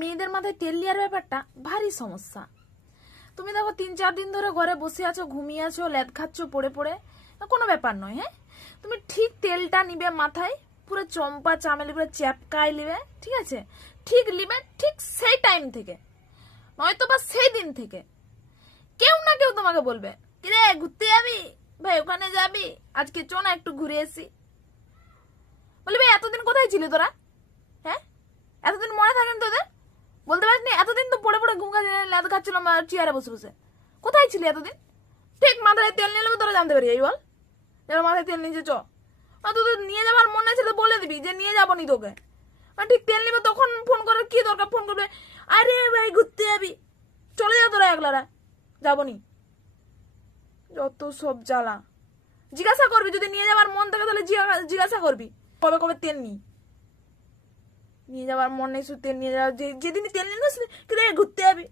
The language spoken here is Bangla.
মেয়েদের মাথায় তেল নেওয়ার ব্যাপারটা ভারী সমস্যা। তুমি দেখো 3-4 দিন ধরে ঘরে বসে আছো, ঘুমিয়ে আছো, ল্যাদ খাচ্ছ পড়ে পড়ে, কোনো ব্যাপার নয়। হ্যাঁ, তুমি ঠিক তেলটা নিবে মাথায়, পুরো চম্পা চামেলি করে চ্যাপকায় নিবে, ঠিক আছে? ঠিক নিবে ঠিক সেই টাইম থেকে, নয়তো বা সেই দিন থেকে কেউ না কেউ তোমাকে বলবে, কিরে ঘুরতে যাবি ভাই, ওখানে যাবি, আজকে চ না একটু ঘুরে এসি। বলবি এতদিন কোথায় ছিলি তোরা? হ্যাঁ, এতদিন মনে থাকেন তোদের? বলতে পারিস এতদিন তো পড়ে পড়ে ঘুম ল্যাদ খাচ্ছিল চেয়ারে বসে বসে, কোথায় ছিলি এতদিন? ঠিক মাথায় তেল নিয়ে নেবে, তোরা জানতে পারি। এই বল, এবার মাথায় তেল নিয়েছে চ, তোদের নিয়ে যাবার মনে আছে তো বলে দিবি যে নিয়ে যাবো নি তোকে। ঠিক তেল নিবে তখন ফোন করে, কি দরকার ফোন করবে, আরে ভাই ঘুরতে যাবি, চলে যা তোরা একলারা, যাবো নি। যত সব জ্বালা। জিজ্ঞাসা করবি যদি নিয়ে যাবার মন থাকে, তাহলে জিজ্ঞাসা করবি কবে কবে তেল নিয়ে যাবার মন নেই, শুধু তেল নিয়ে যাওয়ার, যেদিনই তেল নিয়ে ঘুরতে যাবি,